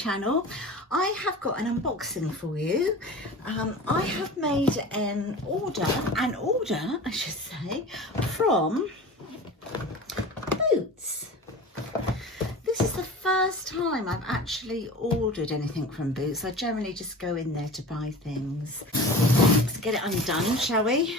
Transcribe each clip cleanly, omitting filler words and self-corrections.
channel. I have got an unboxing for you. I have made an order I should say, from Boots. This is the first time I've actually ordered anything from Boots. I generally just go in there to buy things. Let's get it undone, shall we?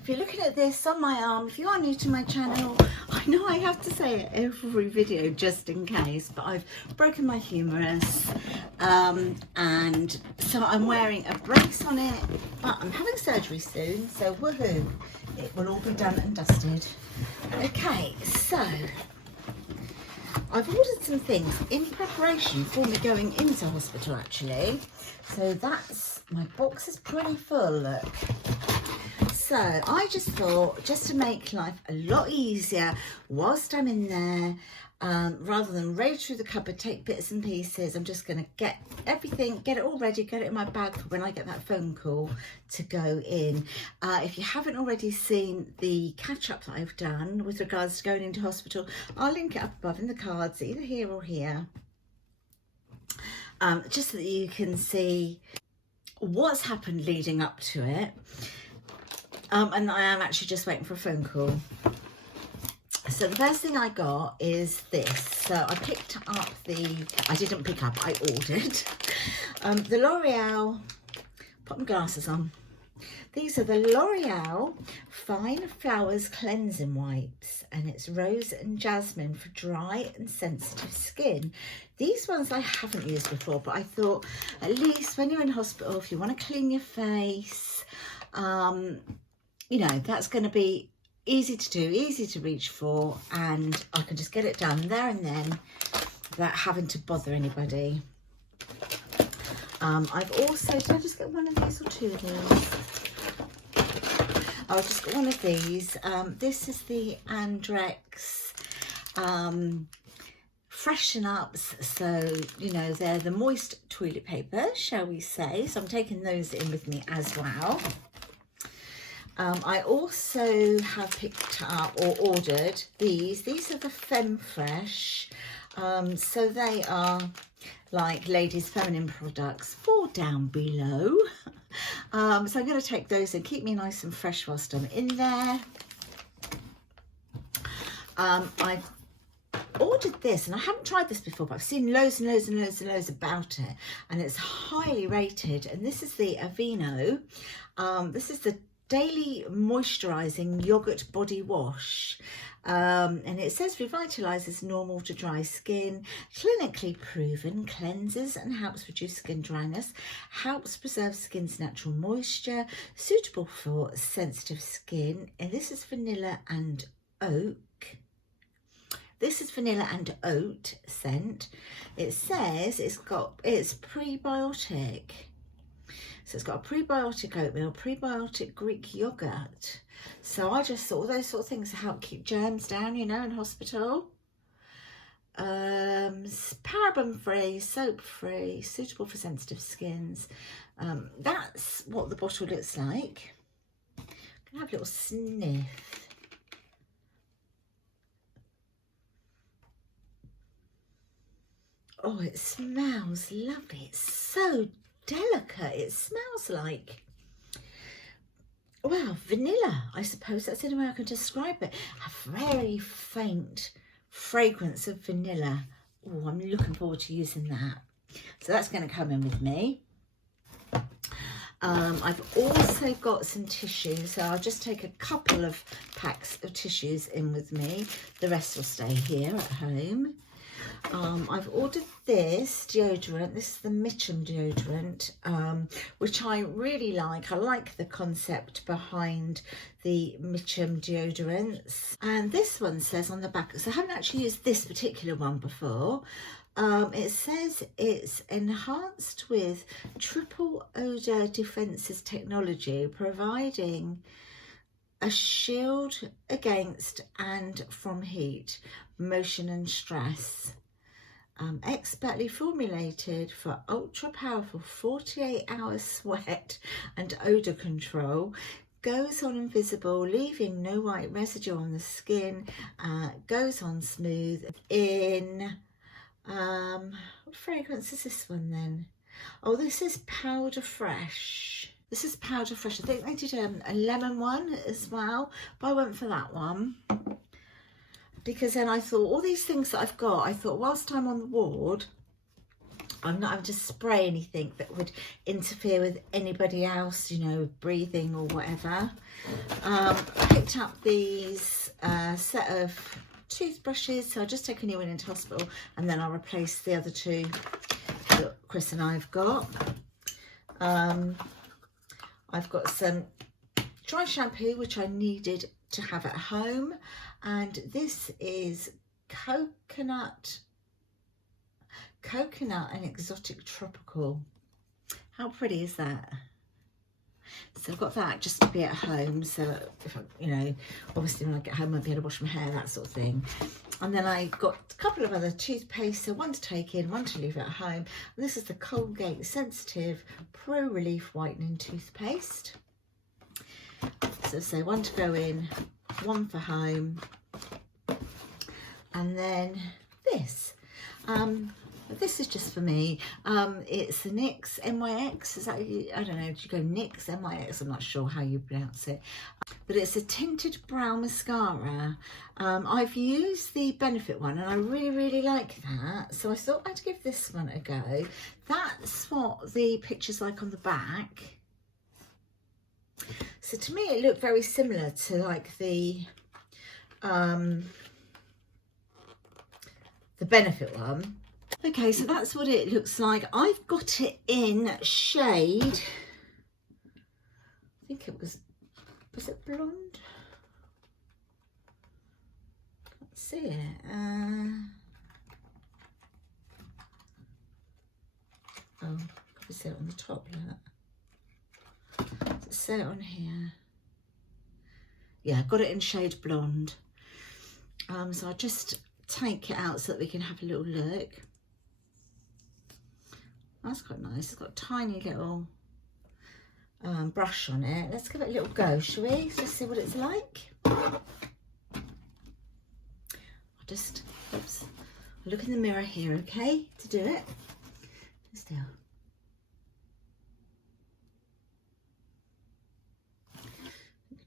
If you're looking at this on my arm, if you are new to my channel, I know I have to say it every video just in case, but I've broken my humerus, and so I'm wearing a brace on it, but I'm having surgery soon, so woohoo, it will all be done and dusted. Okay, so I've ordered some things in preparation for me going into hospital actually, so that's, my box is pretty full, look. So I just thought, just to make life a lot easier whilst I'm in there, rather than raid through the cupboard, take bits and pieces, I'm just going to get everything, get it all ready, get it in my bag for when I get that phone call to go in. If you haven't already seen the catch-up that I've done with regards to going into hospital, I'll link it up above in the cards, either here or here, just so that you can see what's happened leading up to it. And I am actually just waiting for a phone call. So the first thing I got is this. So I picked up I didn't pick up, I ordered the L'Oreal, put my glasses on. These are the L'Oreal Fine Flowers Cleansing Wipes, and it's rose and jasmine for dry and sensitive skin. These ones I haven't used before, but I thought at least when you're in hospital, if you want to clean your face, you know, that's going to be easy to do, easy to reach for, and I can just get it done there and then without having to bother anybody. I've also, did I just get one of these or two of these? Oh, I've just got one of these. This is the Andrex Freshen Ups, so you know, they're the moist toilet paper, shall we say, so I'm taking those in with me as well. I also have picked up or ordered these are the Femme Fresh, so they are like ladies feminine products for down below. So I'm going to take those and keep me nice and fresh whilst I'm in there. I've ordered this, and I haven't tried this before, but I've seen loads and loads and loads and loads about it, and it's highly rated, and this is the Aveeno. This is the Daily Moisturizing Yogurt Body Wash, and it says revitalizes normal to dry skin, clinically proven, cleanses and helps reduce skin dryness, helps preserve skin's natural moisture, suitable for sensitive skin, and this is vanilla and oak. This is vanilla and oat scent. It says it's prebiotic. So it's got a prebiotic oatmeal, prebiotic Greek yogurt. So I just thought all those sort of things to help keep germs down, you know, in hospital. Paraben free, soap free, suitable for sensitive skins. That's what the bottle looks like. I'm gonna have a little sniff. Oh, it smells lovely. It's so delicate. It smells like, well, vanilla, I suppose that's the only way I can describe it. A very faint fragrance of vanilla. Oh, I'm looking forward to using that. So that's going to come in with me. I've also got some tissues, so I'll just take a couple of packs of tissues in with me. The rest will stay here at home. I've ordered this deodorant. This is the Mitchum deodorant, which I really like. I like the concept behind the Mitchum deodorants. And this one says on the back, so I haven't actually used this particular one before. It says it's enhanced with triple odor defenses technology, providing a shield against and from heat, motion and stress. Expertly formulated for ultra powerful 48-hour sweat and odor control, goes on invisible, leaving no white residue on the skin, goes on smooth in What fragrance is this one then? Oh, this is Powder Fresh. This is Powder Fresh. I think they did a lemon one as well, but I went for that one. Because then I thought, all these things that I've got, I thought whilst I'm on the ward, I'm not having to spray anything that would interfere with anybody else, you know, breathing or whatever. I picked up these set of toothbrushes, so I'll just take a new one into hospital and then I'll replace the other two that Chris and I have got. I've got some dry shampoo, which I needed to have at home, and this is coconut and exotic tropical. How pretty is that? So I've got that just to be at home, so if I, you know, obviously when I get home I'll be able to wash my hair, that sort of thing. And then I got a couple of other toothpaste, so one to take in, one to leave at home. And this is the Colgate Sensitive Pro Relief Whitening Toothpaste. So one to go in, one for home, and then this. This is just for me. It's the NYX, NYX, is that, I don't know, do you go NYX, NYX? I'm not sure how you pronounce it. But it's a tinted brow mascara. I've used the Benefit one and I really like that. So I thought I'd give this one a go. That's what the picture's like on the back. So to me it looked very similar to like the Benefit one. Okay, so that's what it looks like. I've got it in shade, I think it was it blonde? Can't see it. Oh, probably see it on the top, look. Does it say it on here? Yeah, got it in shade blonde. So I'll just take it out so that we can have a little look. That's quite nice. It's got a tiny little brush on it. Let's give it a little go, shall we? Let's see what it's like. I'll just, oops, I'll look in the mirror here, okay, to do it. Still.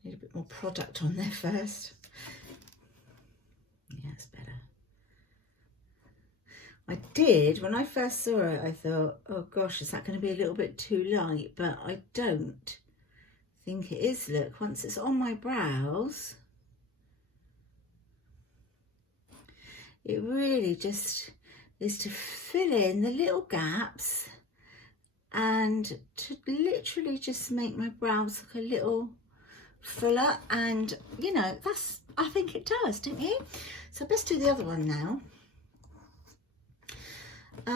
Need a bit more product on there first. Yeah, it's better. I did, when I first saw it, I thought, oh gosh, is that going to be a little bit too light? But I don't think it is. Look, once it's on my brows, it really just is to fill in the little gaps and to literally just make my brows look a little fuller. And, you know, that's, I think it does, don't you? So let's do the other one now.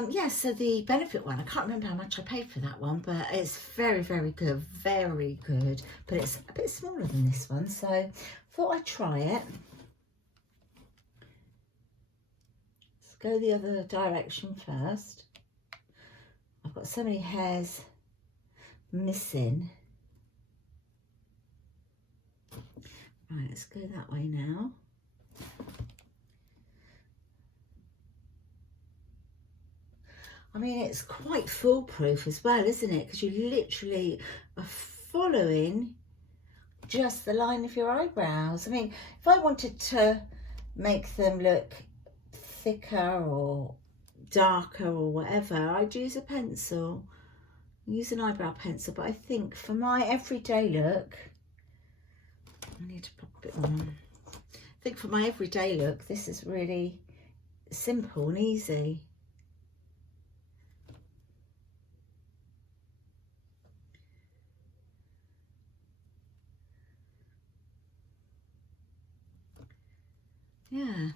Yeah, so the Benefit one, I can't remember how much I paid for that one, but it's very good, very good. But it's a bit smaller than this one, so I thought I'd try it. Let's go the other direction first. I've got so many hairs missing. Right, let's go that way now. I mean, it's quite foolproof as well, isn't it? Because you literally are following just the line of your eyebrows. I mean, if I wanted to make them look thicker or darker or whatever, I'd use a pencil, use an eyebrow pencil. But I think for my everyday look, I need to put a bit more on. I think for my everyday look, this is really simple and easy. Yeah,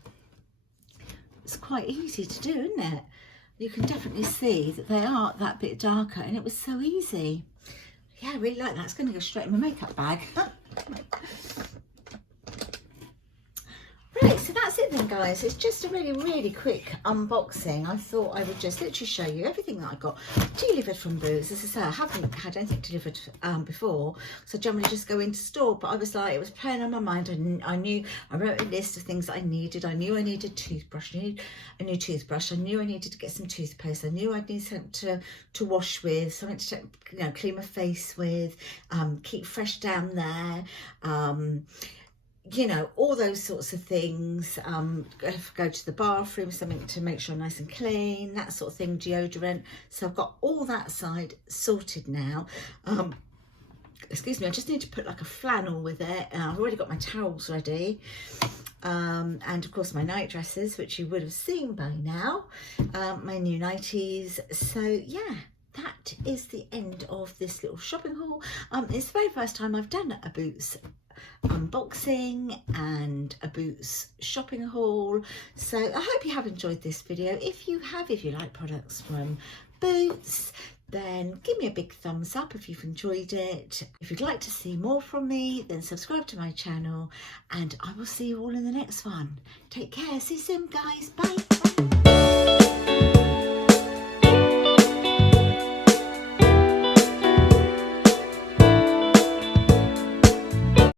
it's quite easy to do, isn't it? You can definitely see that they are that bit darker, and it was so easy. Yeah, I really like that. It's going to go straight in my makeup bag. Right, so that's it then, guys. It's just a really quick unboxing. I thought I would just literally show you everything that I got delivered from Boots. As I say, I haven't had anything delivered before, so I generally just go into store, but I was like, it was playing on my mind, and I wrote a list of things that I needed. I knew I needed a toothbrush, I needed a new toothbrush, I knew I needed to get some toothpaste, I knew I'd need something to wash with, something to, you know, clean my face with, keep fresh down there, you know, all those sorts of things. Go to the bathroom, something to make sure I'm nice and clean, that sort of thing, deodorant. So I've got all that side sorted now. Excuse me, I just need to put like a flannel with it. I've already got my towels ready, and of course my night dresses, which you would have seen by now, my new nighties. So yeah, that is the end of this little shopping haul. It's the very first time I've done a Boots unboxing and a Boots shopping haul, so I hope you have enjoyed this video. If you have, if you like products from Boots, then give me a big thumbs up if you've enjoyed it. If you'd like to see more from me, then subscribe to my channel, and I will see you all in the next one. Take care, see you soon guys, bye.